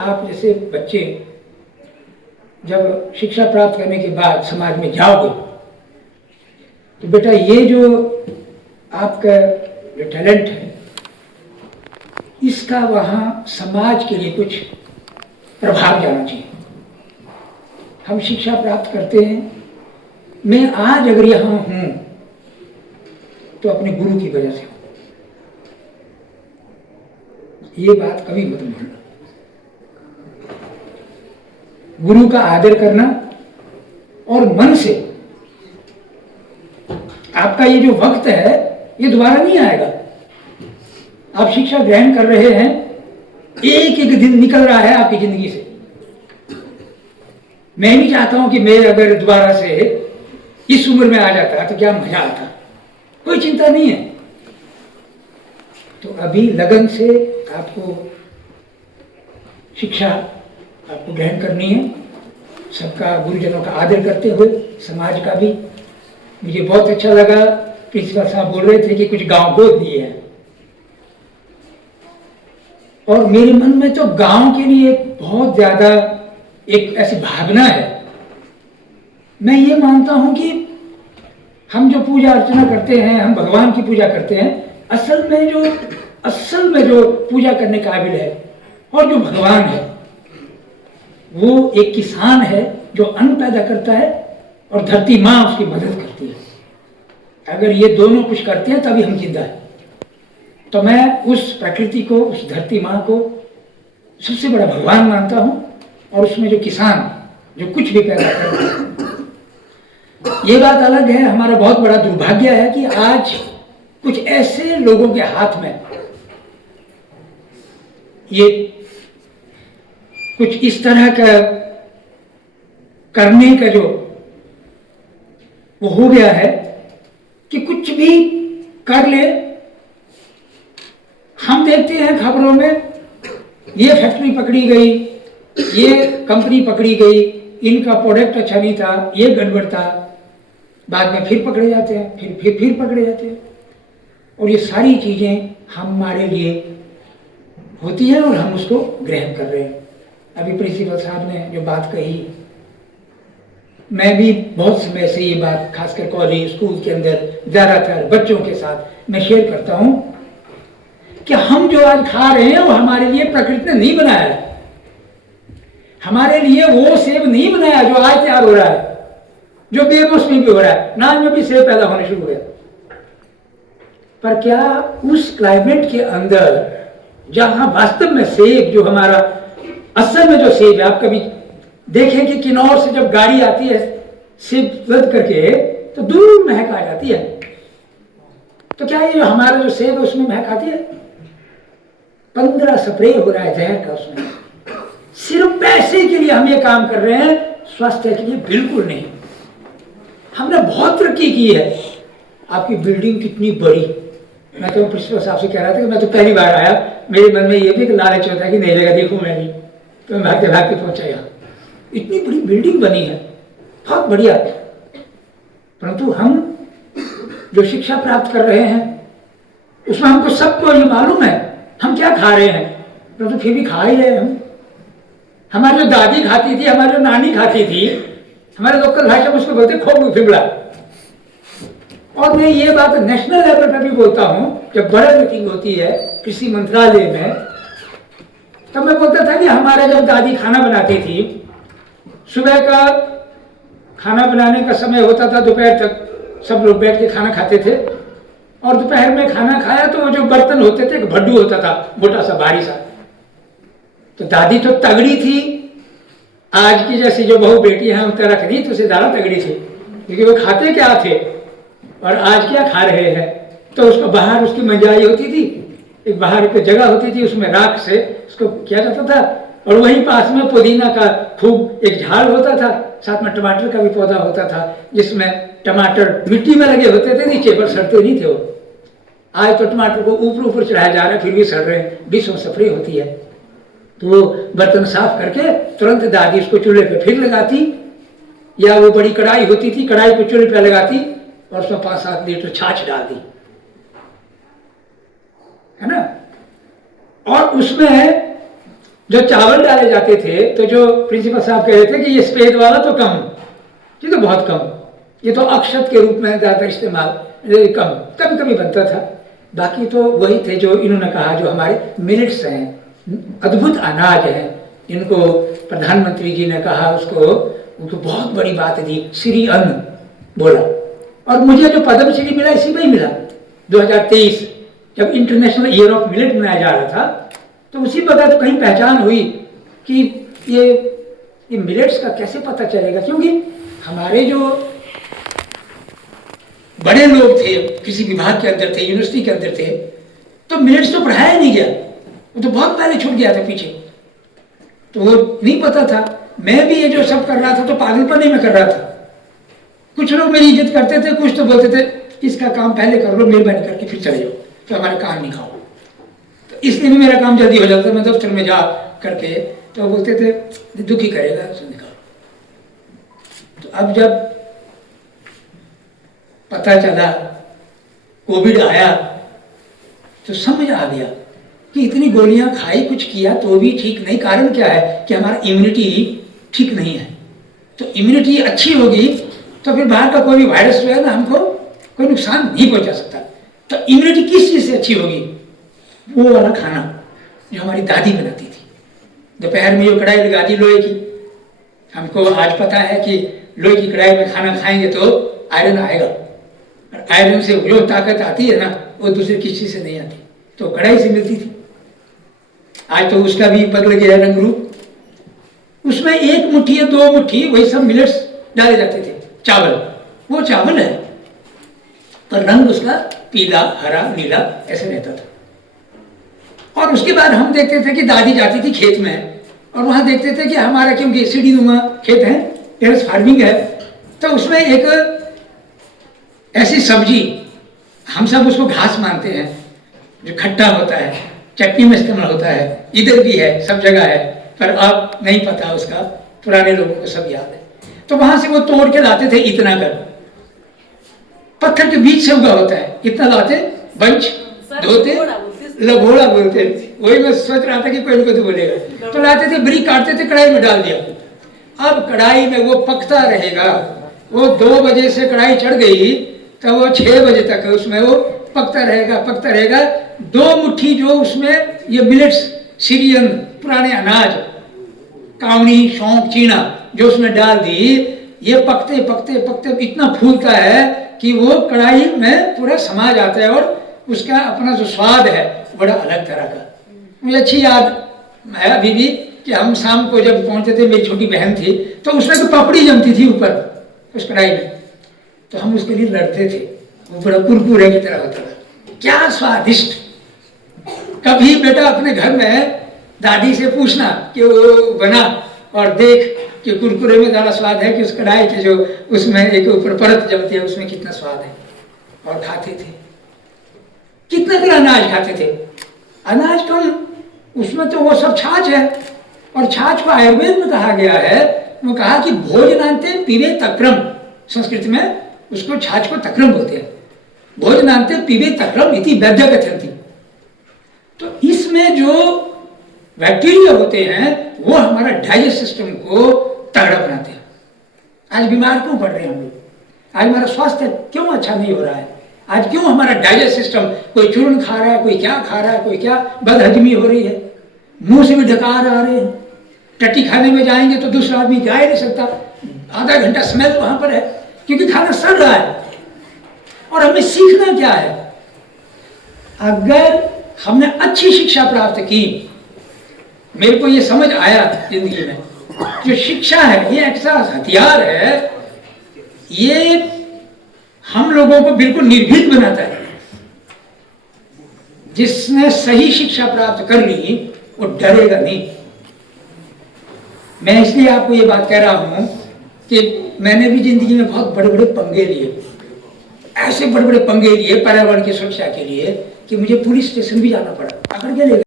आप जैसे बच्चे जब शिक्षा प्राप्त करने के बाद समाज में जाओगे तो बेटा ये जो आपका जो टैलेंट है इसका वहाँ समाज के लिए कुछ प्रभाव जाना चाहिए। हम शिक्षा प्राप्त करते हैं, मैं आज अगर यहाँ हूँ तो अपने गुरु की वजह से हूँ। ये बात कभी मत भूलना। गुरु का आदर करना और मन से, आपका ये जो वक्त है ये दोबारा नहीं आएगा। आप शिक्षा ग्रहण कर रहे हैं, एक एक दिन निकल रहा है आपकी जिंदगी से। मैं नहीं चाहता हूं कि मैं अगर दोबारा से इस उम्र में आ जाता तो क्या मजा आता, कोई चिंता नहीं है। तो अभी लगन से आपको शिक्षा आपको ग्रहण करनी है, सबका गुरुजनों का आदर करते हुए, समाज का भी। मुझे बहुत अच्छा लगा प्रिंसिपल साहब बोल रहे थे कि कुछ गांव गोद दिए हैं, और मेरे मन में तो गांव के लिए बहुत ज्यादा एक ऐसी भावना है। मैं ये मानता हूं कि हम जो पूजा अर्चना करते हैं, हम भगवान की पूजा करते हैं, असल में जो पूजा करने काबिल है और जो भगवान है वो एक किसान है जो अन्न पैदा करता है और धरती माँ उसकी मदद करती है। अगर ये दोनों कुछ करते हैं तभी हम जिंदा हैं। तो मैं उस प्रकृति को, उस धरती माँ को सबसे बड़ा भगवान मानता हूँ, और उसमें जो किसान जो कुछ भी पैदा करता है। ये बात अलग है, हमारा बहुत बड़ा दुर्भाग्य है कि आज कुछ ऐसे लोगों के हाथ में ये कुछ इस तरह का करने का जो वो हो गया है कि कुछ भी कर ले। हम देखते हैं खबरों में, ये फैक्ट्री पकड़ी गई, ये कंपनी पकड़ी गई, इनका प्रोडक्ट अच्छा नहीं था, ये गड़बड़ था, बाद में फिर पकड़े जाते हैं, फिर पकड़े जाते हैं। और ये सारी चीजें हमारे लिए होती है और हम उसको ग्रहण कर रहे हैं। अभी प्रिंसिपल साहब ने जो बात कही, मैं भी बहुत समय से ये बात खासकर कॉलेज स्कूल के अंदर ज़्यादातर बच्चों के साथ मैं शेयर करता हूँ कि हम जो आज खा रहे हैं वो हमारे लिए प्रकृति ने नहीं बनाया है। हमारे लिए वो सेब नहीं बनाया जो आज तैयार हो रहा है, जो बेमौसमी भी हो रहा है, नाम में भी सेब पैदा होने शुरू हुए। पर क्या उस क्लाइमेट के अंदर जहां वास्तव में सेब जो हमारा असल में जो सेब है, आप कभी देखें कि किन्नौर से जब गाड़ी आती है सेब रद्द करके तो दूर महक आ जाती है। तो क्या ये हमारा जो सेब है उसमें महक आती है? 15 स्प्रे हो रहा है जहर का उसमें। सिर्फ पैसे के लिए हम ये काम कर रहे हैं, स्वास्थ्य के लिए बिल्कुल नहीं। हमने बहुत तरक्की की है। आपकी बिल्डिंग कितनी बड़ी, मैं तो प्रिंसिपल साहब से कह रहा था कि मैं तो पहली बार आया, मेरे मन में ये भी लालच होता है कि नई जगह देखूं मैं नहीं, तो मैं भागते भागते पहुंचा यहाँ। इतनी बड़ी बिल्डिंग बनी है, बहुत बढ़िया। परंतु हम जो शिक्षा प्राप्त कर रहे हैं उसमें हमको सबको ये मालूम है हम क्या खा रहे हैं, परंतु फिर भी खा ही रहे हैं हम। हमारी जो दादी खाती थी, हमारी जो नानी खाती थी, हमारे लोकल भाषा में उसको बोलते खोब फिबड़ा। और मैं ये बात नेशनल लेवल पर भी बोलता हूँ, जब बड़ा मीटिंग होती है कृषि मंत्रालय में, तब मैं बोलता था कि हमारे जब दादी खाना बनाती थी, सुबह का खाना बनाने का समय होता था, दोपहर तक सब लोग बैठ के खाना खाते थे, और दोपहर में खाना खाया तो वो जो बर्तन होते थे, एक भड्डू होता था मोटा सा भारी सा। तो दादी तो तगड़ी थी, आज की जैसी जो बहू बेटी है उन तरह नहीं, तो उसे ज्यादा तगड़ी थी, क्योंकि वो खाते क्या थे और आज क्या खा रहे हैं। तो उसको बाहर उसकी मंजाई होती थी, एक बाहर एक जगह होती थी, उसमें राख से उसको किया जाता था, और वहीं पास में पुदीना का खूब एक झाड़ होता था, साथ में टमाटर का भी पौधा होता था, जिसमें टमाटर मिट्टी में लगे होते थे, नीचे पर सड़ते नहीं थे वो। आज तो टमाटर को ऊपर ऊपर चढ़ाया जा रहा है, फिर भी सड़ रहे हैं, 20 स्प्रे होती है। तो बर्तन साफ करके तुरंत दादी उसको चूल्हे पे फिर लगाती, या वो बड़ी कढ़ाई होती थी, कढ़ाई को चूल्हे पे लगाती और उसमें 5-7 लीटर छाछ डाल दी, है ना। और उसमें जो चावल डाले जाते थे तो जो प्रिंसिपल साहब कह रहे थे कि ये सफेद वाला तो कम, ये तो बहुत कम, ये तो अक्षत के रूप में ज़्यादा इस्तेमाल, ये कम, कभी कभी बनता था। बाकी तो वही थे जो इन्होंने कहा, जो हमारे मिलेट्स हैं, अद्भुत अनाज हैं, इनको प्रधानमंत्री जी ने कहा, उसको उनको बहुत बड़ी बात दी, श्री अन्न बोला। और मुझे जो पद्म श्री मिला इसी में ही मिला। 2023 जब इंटरनेशनल ईयर ऑफ मिलेट मनाया जा रहा था तो उसी वक्त तो कहीं पहचान हुई कि ये मिलेट्स का कैसे पता चलेगा, क्योंकि हमारे जो बड़े लोग थे, किसी विभाग के अंदर थे, यूनिवर्सिटी के अंदर थे, तो मिलेट्स तो पढ़ाया नहीं गया, वो तो बहुत पहले छूट गया था पीछे, तो वो नहीं पता था। मैं भी ये जो सब कर रहा था तो पागलपन ही में कर रहा था। कुछ लोग मेरी इज्जत करते थे, कुछ तो बोलते थे इसका काम पहले कर लो, मेहरबानी करके फिर चले जाओ, तो हमारा काम नहीं खाओ। तो इसलिए भी मेरा काम जल्दी हो जाता, मैं दफ्तर में जा करके, तो बोलते थे दुखी करेगा तो निकालो। तो अब जब पता चला, कोविड आया, तो समझ आ गया कि इतनी गोलियां खाई, कुछ किया तो भी ठीक नहीं। कारण क्या है कि हमारा इम्यूनिटी ठीक नहीं है। तो इम्यूनिटी अच्छी होगी तो फिर बाहर का कोई भी वायरस जो है ना, हमको कोई नुकसान नहीं पहुंचा सकता। तो इम्यूनिटी किस चीज़ से अच्छी होगी? वो वाला खाना जो हमारी दादी बनाती थी, दोपहर में जो कढ़ाई लगा दी लोहे की, हमको आज पता है कि लोहे की कढ़ाई में खाना खाएंगे तो आयरन आएगा, और आयरन से जो ताकत आती है ना, वो दूसरे किसी से नहीं आती, तो कढ़ाई से मिलती थी। आज तो उसका भी बदल गया रंग रूप। उसमें एक मुट्ठी या दो मुट्ठी वही सब मिलेट्स डाले जाते थे, चावल, वो चावल है पर रंग उसका पीला, हरा, नीला ऐसे रहता था। और उसके बाद हम देखते थे कि दादी जाती थी खेत में, और वहां देखते थे कि हमारा क्योंकि सीढ़ी नुमा खेत है, टेरेस फार्मिंग है, तो उसमें एक ऐसी सब्जी, हम सब उसको घास मानते हैं, जो खट्टा होता है, चटनी में इस्तेमाल होता है, इधर भी है, सब जगह है, पर अब नहीं पता उसका, पुराने लोगों को सब याद है। तो वहां से वो तोड़ के लाते थे, इतना कर, पत्थर के बीच से उगा होता है, इतना लाते, बंच धोते, लभोड़ा बोलते, वही मैं सोच रहा था कि कोई को तो बोलेगा। तो लाते थे, बरीक काटते थे, कढ़ाई में डाल दिया। अब कढ़ाई में वो पकता रहेगा, वो 2 बजे से कढ़ाई चढ़ गई तो वो 6 बजे तक उसमें वो पकता रहेगा। 2 मुट्ठी जो उसमें ये मिलेट्स, सीरियन, पुराने अनाज, कावनी, सौंफ, चीना जो उसमें डाल दी, ये पकते पकते पकते इतना फूलता है कि वो कढ़ाई में पूरा समा जाता है, और उसका अपना जो स्वाद है बड़ा अलग तरह का। मुझे अच्छी याद है अभी भी कि हम शाम को जब पहुंचते थे, मेरी छोटी बहन थी, तो उसमें तो पापड़ी जमती थी ऊपर उस कढ़ाई में, तो हम उसके लिए लड़ते थे, वो बड़ा कुरकुरे की तरह होता था, क्या स्वादिष्ट। कभी बेटा अपने घर में दादी से पूछना कि वो बना और देख कि कुरकुरे में ज़्यादा स्वाद है कि उस कढ़ाई के जो उसमें एक ऊपर परत जमती है उसमें कितना स्वाद है। और खाते थे, कितना तरह अनाज खाते थे। अनाज तो उसमें तो वो सब छाछ है, और छाछ को आयुर्वेद में कहा गया है, वो कहा कि भोजनांते पीबे तक्रम, संस्कृत में उसको छाछ को तक्रम बोलते हैं, भोजनांते पीबे तक्रम इति वैद्य कथयन्ति। तो इसमें जो बैक्टीरिया होते हैं वो हमारा डाइजेस्ट सिस्टम को तगड़ा बनाते हैं। आज बीमार क्यों पड़ रहे हैं हम लोग? आज हमारा स्वास्थ्य क्यों अच्छा नहीं हो रहा है? आज क्यों हमारा डाइजेस्ट सिस्टम, कोई चूर्ण खा रहा है, कोई क्या खा रहा है, कोई क्या, बदहजमी हो रही है, मुंह से भी डकार आ रहे हैं। टट्टी खाने में जाएंगे तो दूसरा आदमी जा ही नहीं सकता, आधा घंटा स्मेल वहां पर है, क्योंकि खाना सड़ रहा है। और हमें सीखना क्या है? अगर हमने अच्छी शिक्षा प्राप्त की, मेरे को ये समझ आया जिंदगी में, जो शिक्षा है ये ऐसा हथियार है, ये हम लोगों को बिल्कुल निर्भीक बनाता है। जिसने सही शिक्षा प्राप्त कर ली वो डरेगा नहीं। मैं इसलिए आपको ये बात कह रहा हूं कि मैंने भी जिंदगी में बहुत बड़े बड़े पंगे लिए, ऐसे बड़े बड़े पंगे लिए पर्यावरण की सुरक्षा के लिए कि मुझे पुलिस स्टेशन भी जाना पड़ा, पकड़ के ले गए।